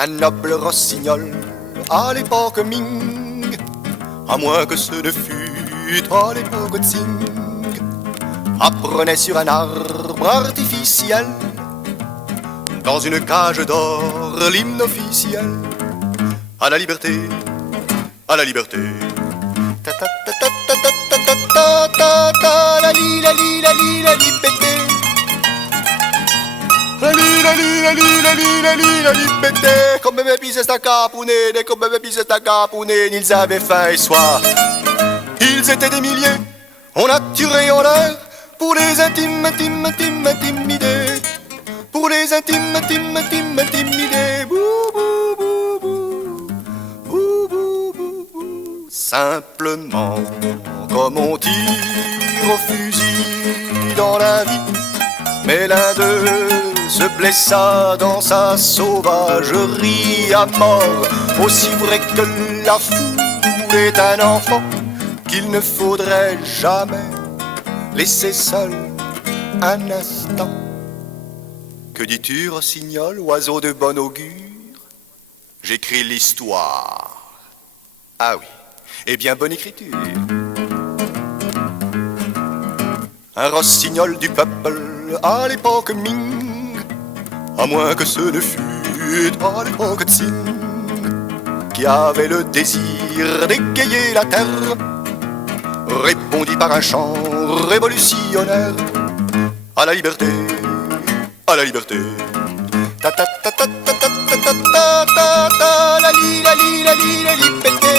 un noble rossignol à l'époque Ming, à moins que ce ne fût à l'époque Tsing, apprenait sur un arbre artificiel, dans une cage d'or, l'hymne officiel, à la liberté, à la liberté. Ta ta ta ta ta ta ta ta ta ta la li la li la li la li pété. La li la li la li la li la li la li pété. Come me pise sta capunene, come me pise sta capunene. Ils avaient faim et soif, ils étaient des milliers. On a tiré en l'air pour les intimes, intimes, intimes, intimidés. Pour les intimes, intimes, intimes, intimidés. Bou, bou, bou, bou. Bou, bou, bou, bou. Simplement, comme on tire au fusil dans la vie. Mais l'un d'eux se blessa dans sa sauvagerie à mort. Aussi vrai que la foule est un enfant, qu'il ne faudrait jamais laisser seul un instant. Que dis-tu, rossignol, oiseau de bon augure? J'écris l'histoire. Ah oui, eh bien bonne écriture. Un rossignol du peuple à l'époque Ming, à moins que ce ne fût à l'époque Tsing, qui avait le désir d'égayer la terre, répondit par un chant révolutionnaire à la liberté, à la liberté. Ta ta ta ta ta ta ta ta ta ta la li la li la li la li pété.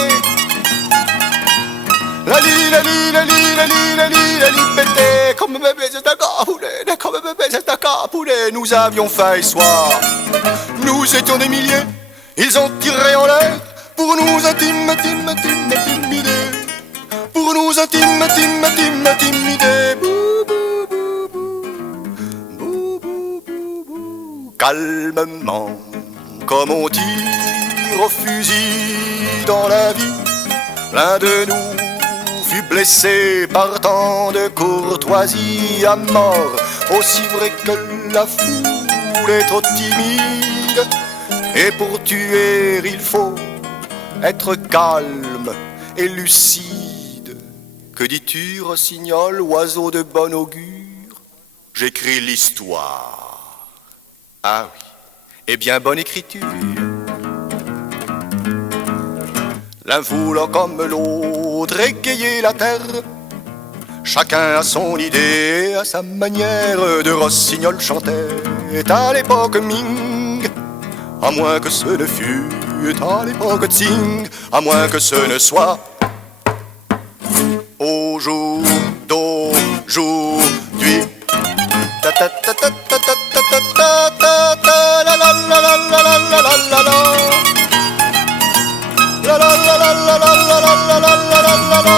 La li la li la li la li la li la li pété. Comme me baise ta capoune, comme me baise ta capoune. Nous avions faim et soif, nous étions des milliers. Ils ont tiré en l'air pour nous intimes, intimes, intimes, intimider. Pour nous intimes, intimes, intimes, intimider. Bou, bou, bou, bou. Bou, bou, bou, bou. Calmement, comme on tire au fusil dans la vie, l'un de nous fut blessé par tant de courtoisie à mort. Aussi vrai que la foule est trop timide, et pour tuer il faut être calme et lucide. Que dis-tu, rossignol, oiseau de bon augure? J'écris l'histoire. Ah oui, eh bien bonne écriture. L'un voulant comme l'autre égayer la terre, chacun a son idée, à sa manière. De rossignol chantait à l'époque Ming, à moins que ce ne fût à l'époque Tsing, à moins que ce ne soit au jour d'aujourd'hui. Ta ta ta ta ta ta ta ta ta ta la la la la la la la la la. La la la la la la la la la la la la.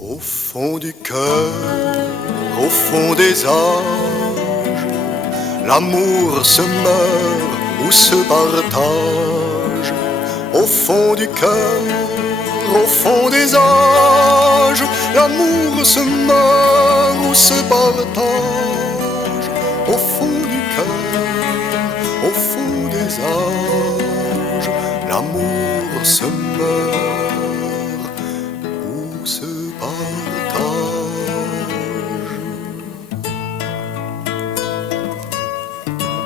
Au fond du cœur, au fond des âges, l'amour se meurt ou se partage. Au fond du cœur, au fond des âges, l'amour se meurt ou se partage. Au fond du cœur, au fond des âges, l'amour se meurt ou se partage.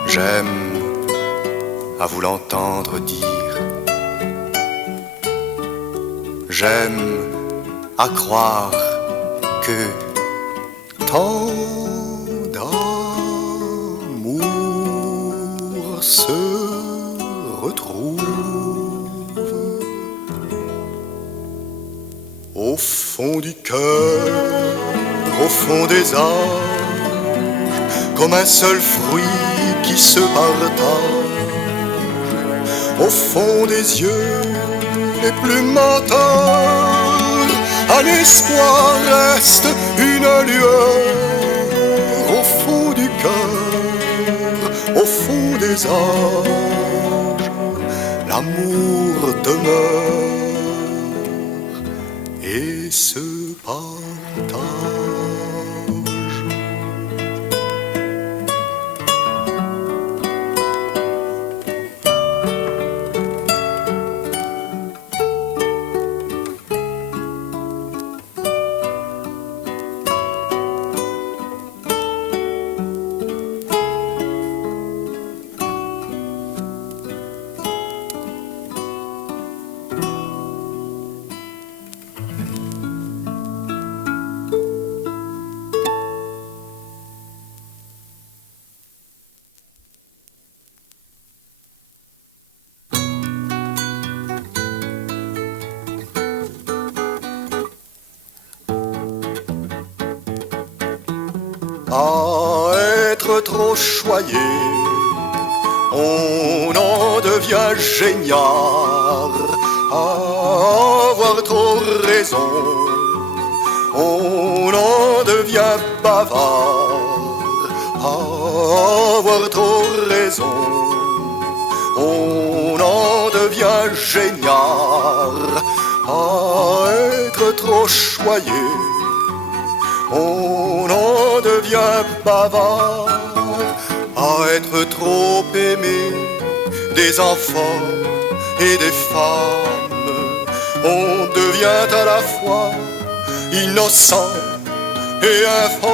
J'aime à vous l'entendre dire, j'aime à croire que tant d'amour se retrouve fond du cœur, au fond des âges, comme un seul fruit qui se partage, au fond des yeux les plus menteurs, à l'espoir reste une lueur, au fond du cœur, au fond des âges, l'amour demeure et se partage. À être trop choyé, on en devient génial. À avoir trop raison, on en devient bavard. À avoir trop raison, on en devient génial. À être trop choyé, on en devient bavard. À être trop aimé des enfants et des femmes, on devient à la fois innocent et infâme.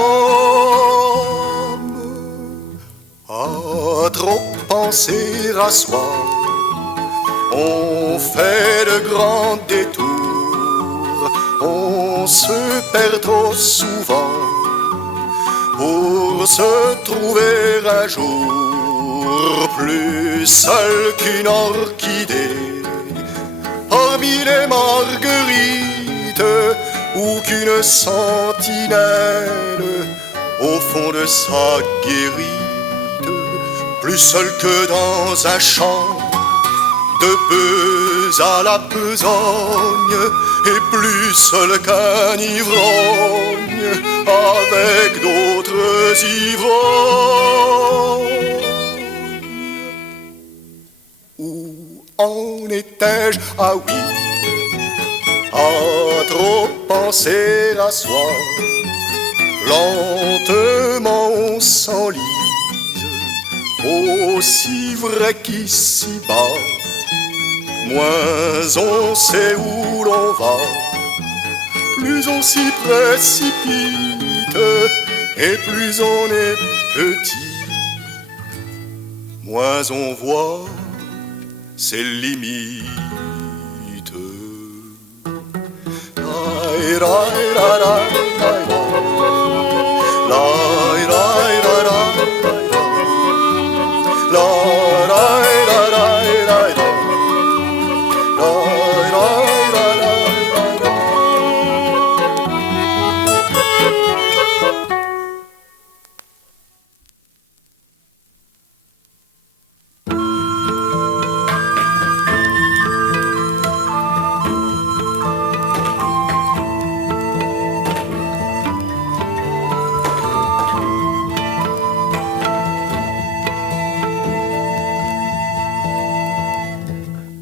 À trop penser à soi, on fait de grands détours, on se perd trop souvent pour se trouver un jour plus seul qu'une orchidée parmi les marguerites, ou qu'une sentinelle au fond de sa guérite, plus seul que dans un champ de bœufs à la besogne, et plus seul qu'un ivrogne avec d'autres ivrognes. Où en étais-je? Ah oui, à trop penser à soi, lentement on s'enlise, aussi vrai qu'ici-bas, moins on sait où l'on va, plus on s'y précipite, et plus on est petit, moins on voit ses limites.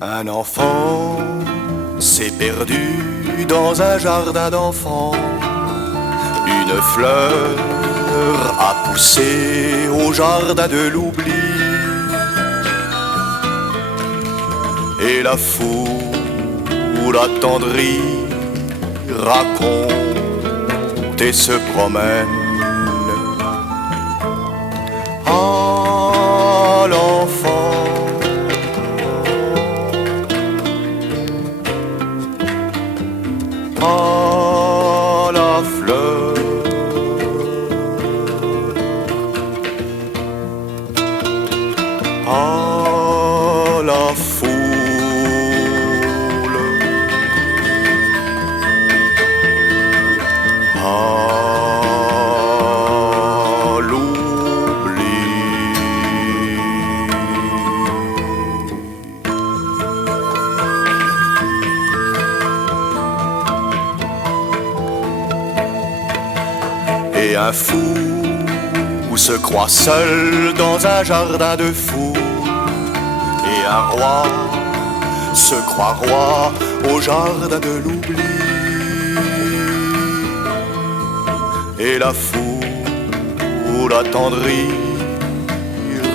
Un enfant s'est perdu dans un jardin d'enfants. Une fleur a poussé au jardin de l'oubli. Et la foule attendrie raconte et se promène. Ah, l'enfant, ah, la fleur, ah, la foule, Et un fou se croit seul dans un jardin de fous. Et un roi se croit roi au jardin de l'oubli. Et la foule attendrie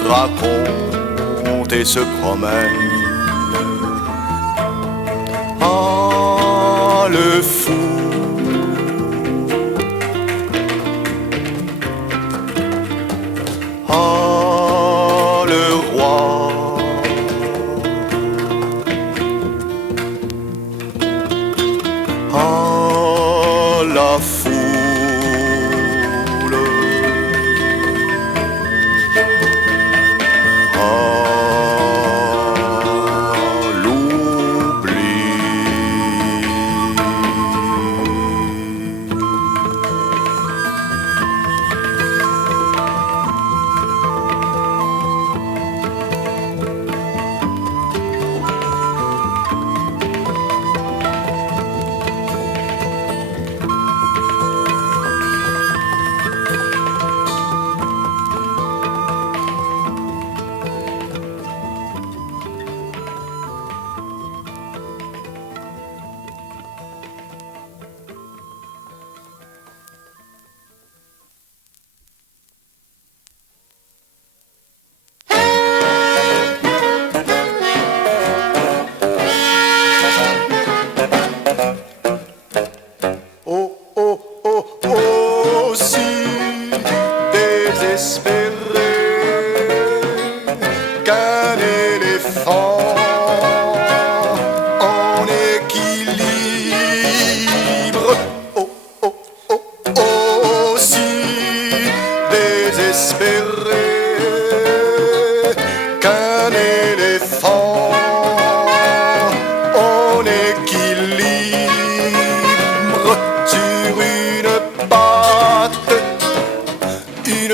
raconte et se promène. Ah, le fou. Ah, le roi. Ah, la foule.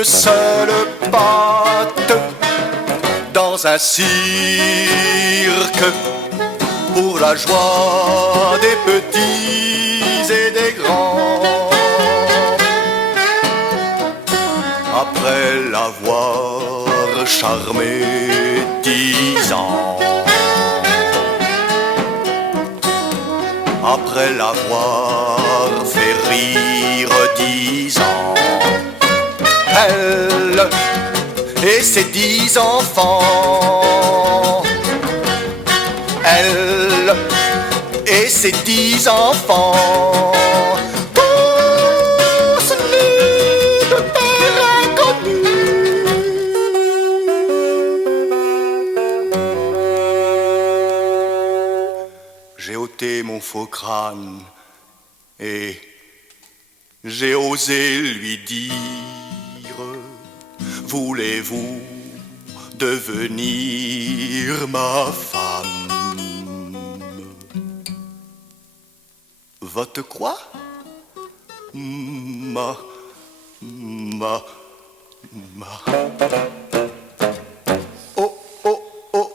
Seule patte dans un cirque pour la joie des petits et des grands. Après l'avoir charmé 10 ans, après l'avoir fait rire 10 ans, elle et ses 10 enfants. Elle et ses 10 enfants. Tous nés de père inconnu. J'ai ôté mon faux crâne et j'ai osé lui dire: voulez-vous devenir ma femme? Votre quoi? Ma. Oh, oh, oh, oh.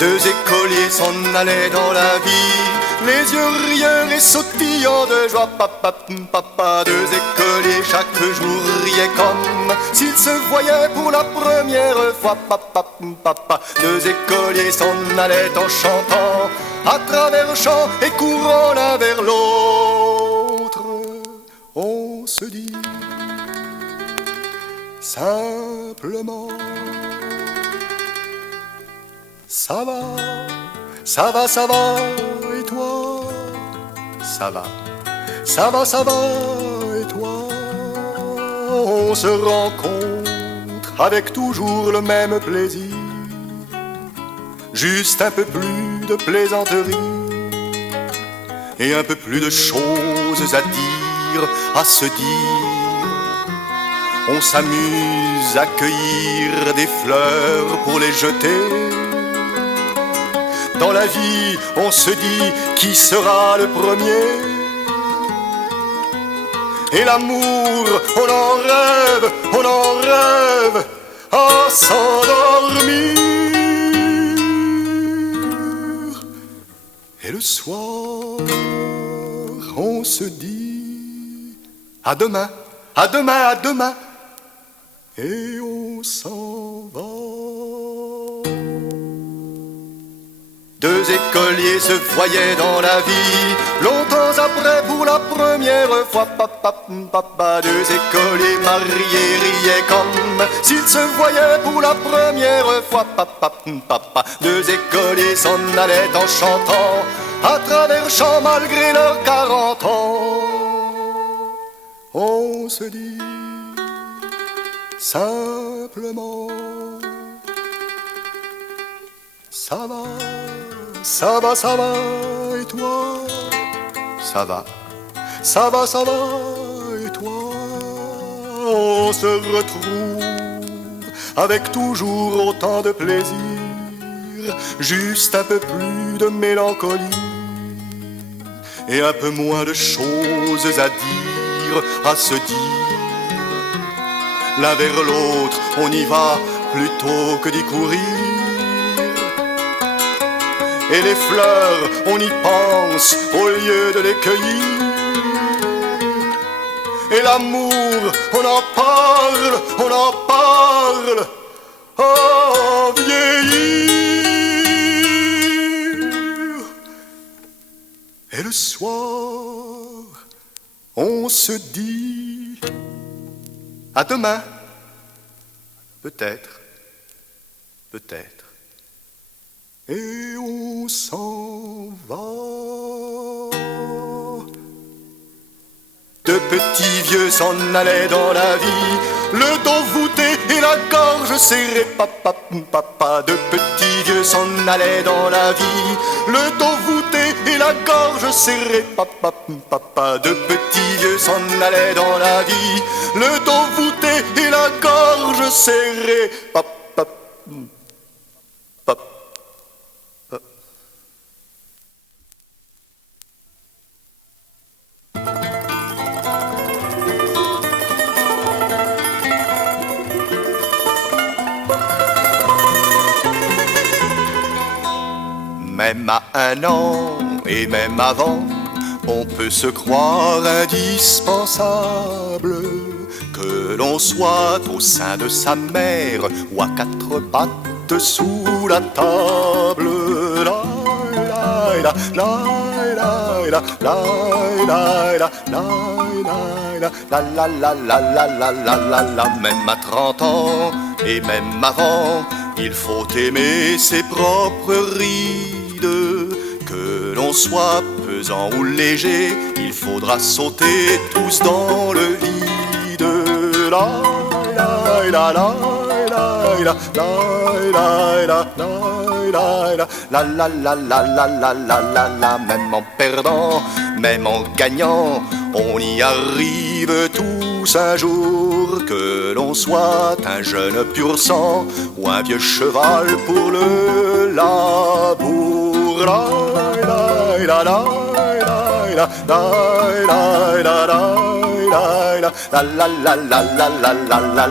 Deux écoliers s'en allaient dans la vie, les yeux rieurs et sautillants de joie. Papa, papa, deux écoliers chaque jour riaient comme s'ils se voyaient pour la première fois. Papa, papa, deux écoliers s'en allaient en chantant à travers le champ et courant l'un vers l'autre. On se dit simplement: ça va, ça va, ça va, et toi? Ça va, ça va, ça va, et toi? On se rencontre avec toujours le même plaisir, juste un peu plus de plaisanterie. et un peu plus de choses à dire, à se dire. On s'amuse à cueillir des fleurs pour les jeter. Dans la vie, on se dit qui sera le premier. Et l'amour, on en rêve à s'endormir. Et le soir, on se dit à demain, à demain, à demain. Et on s'en va. Deux écoliers se voyaient dans la vie, longtemps après pour la première fois. Papa, papa, deux écoliers mariés riaient comme s'ils se voyaient pour la première fois. Papa, papa, deux écoliers s'en allaient en chantant à travers champs malgré leurs 40 ans. On se dit simplement ça va, ça va, ça va, et toi? Ça va, ça va, ça va, et toi? On se retrouve avec toujours autant de plaisir, juste un peu plus de mélancolie et un peu moins de choses à dire, à se dire. L'un vers l'autre, on y va plutôt que d'y courir. Et les fleurs, on y pense au lieu de les cueillir. Et l'amour, on en parle, oh vieillir. Et le soir, on se dit à demain, peut-être, peut-être. Et on s'en va. De petits vieux s'en allaient dans la vie, le dos voûté et la gorge serrée. Papa, papa, de petits vieux s'en allaient dans la vie, le dos voûté et la gorge serrée. Papa, papa, de petits vieux s'en allaient dans la vie, le dos voûté et la gorge serrée. Papa, papa. Même à 1 an et même avant, on peut se croire indispensable, que l'on soit au sein de sa mère ou à 4 pattes sous la table. La la la la la la la la la la la. Même à 30 ans et même avant, il faut aimer ses propres rides. Que l'on soit pesant ou léger, il faudra sauter tous dans le vide. La la la la la la la la la. Même en perdant, même en gagnant, on y arrive tous un jour. Que l'on soit un jeune pur sang ou un vieux cheval pour le labour. La la la la la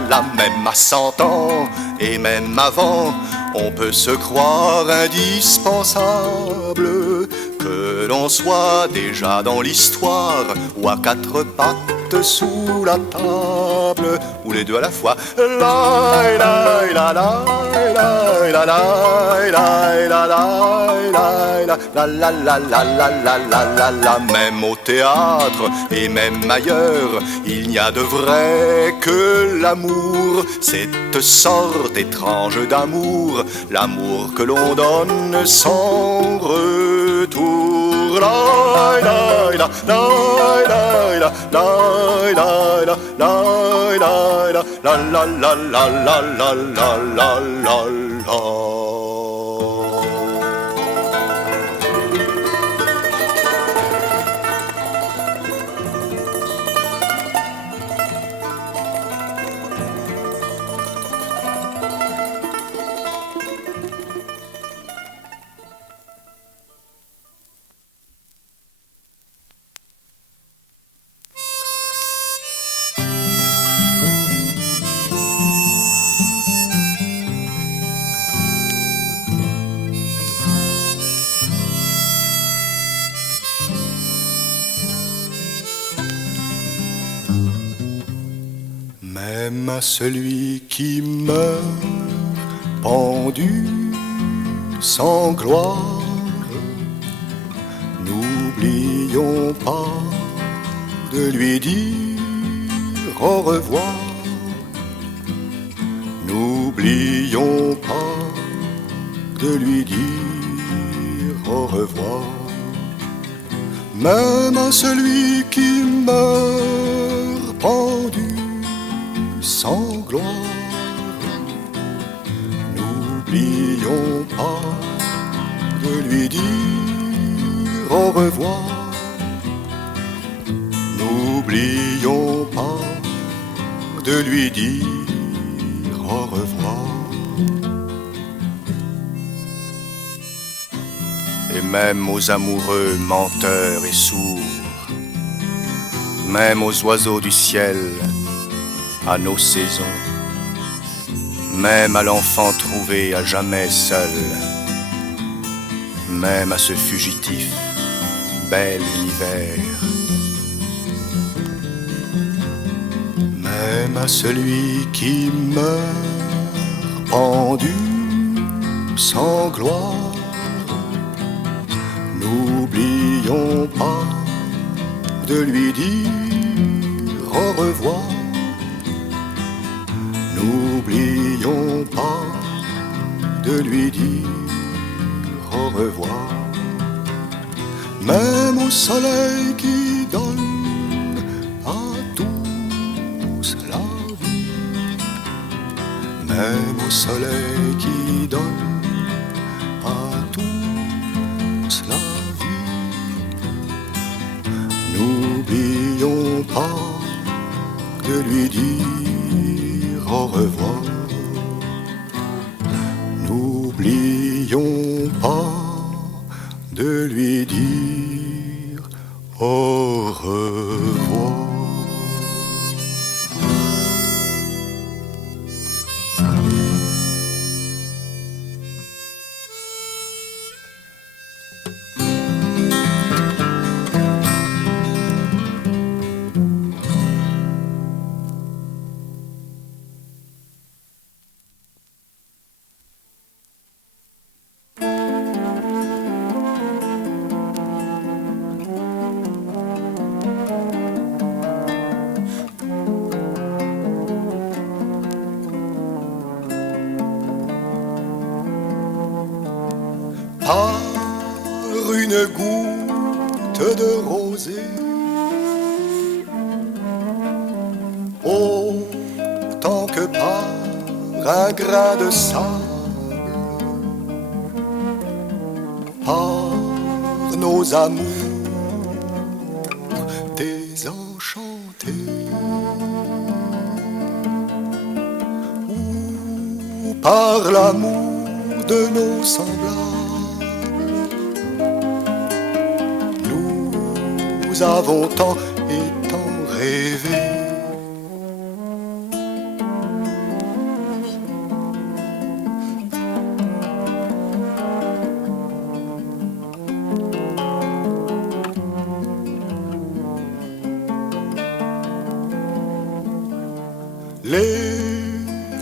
la. Même à 100 ans et même avant, on peut se croire indispensable. Que l'on soit déjà dans l'histoire ou à 4 pattes sous la table, ou les deux à la fois. La la la la la la la la la. Même au théâtre et même ailleurs, il n'y a de vrai que l'amour, cette sorte étrange d'amour, l'amour que l'on donne sans retour. La la la la la la la la la la la. Même à celui qui meurt pendu sans gloire, n'oublions pas de lui dire au revoir. N'oublions pas de lui dire au revoir. Même à celui qui meurt pendu sans gloire, n'oublions pas de lui dire au revoir. N'oublions pas de lui dire au revoir. Et même aux amoureux menteurs et sourds, même aux oiseaux du ciel, à nos saisons, même à l'enfant trouvé à jamais seul, même à ce fugitif, bel univers, même à celui qui meurt pendu sans gloire, n'oublions pas de lui dire au revoir. N'oublions pas de lui dire au revoir. Même au soleil qui donne à tous la vie, même au soleil qui donne à tous la vie, n'oublions pas de lui dire au revoir. N'oublions pas de lui dire au revoir. Par une goutte de rosée, autant que par un grain de sable, par nos amours désenchantés, ou par l'amour de nos semblables. Nous avons tant et tant rêvé. Les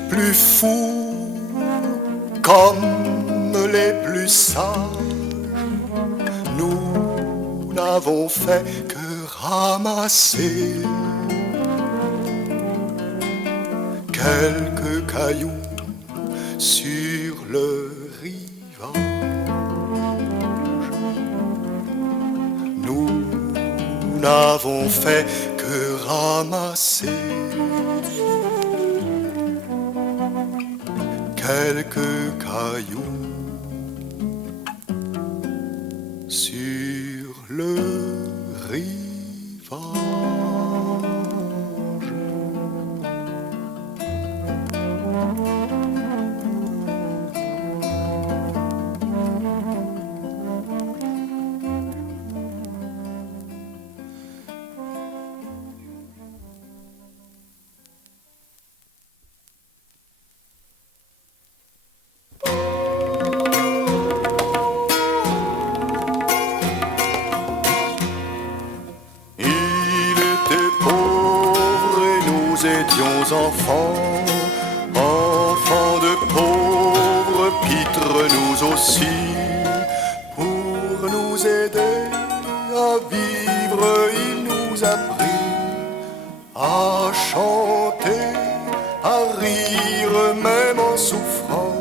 plus fous comme les plus sages, nous n'avons fait que ramasser quelques cailloux sur le rivage. Nous n'avons fait que ramasser quelques cailloux sur le rivage. étions enfants, enfants de pauvres pitres nous aussi, pour nous aider à vivre, il nous apprit à chanter, à rire même en souffrant.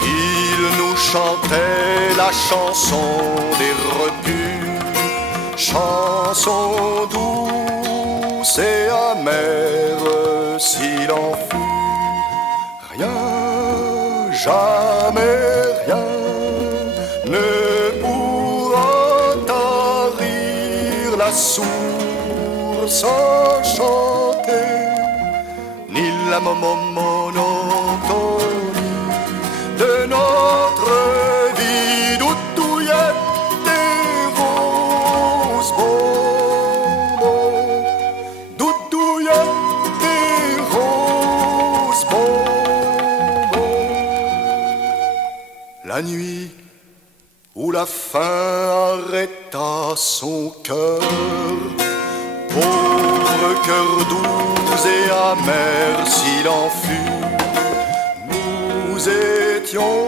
Il nous chantait la chanson des repus, chanson douce et amère s'il en fut. Rien, jamais rien ne pourra tarir la source enchantée, ni la monotonie de notre vie d'outouillette des roses bonbons, d'outouillette des roses bonbons. La nuit où la faim arrêta son cœur, pauvre cœur doux et amer s'il en fut, nous étions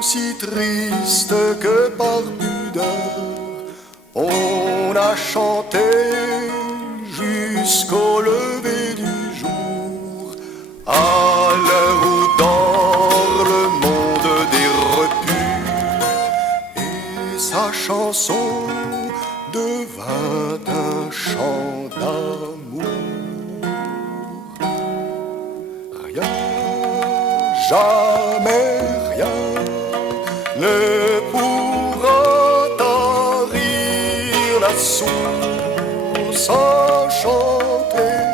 si tristes que par pudeur on a chanté jusqu'au lever du jour, à l'heure où dort le monde des repus, et sa chanson devint un chant d'amour. Rien, jamais rien ne pourra tarir la source enchantée,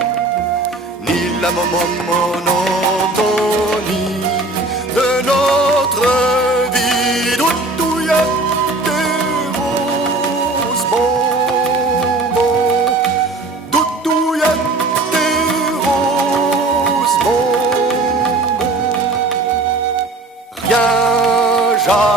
ni la monotonie de notre vie d'outouillette des roses bonbons, d'outouillette des roses bonbons. Rien, jamais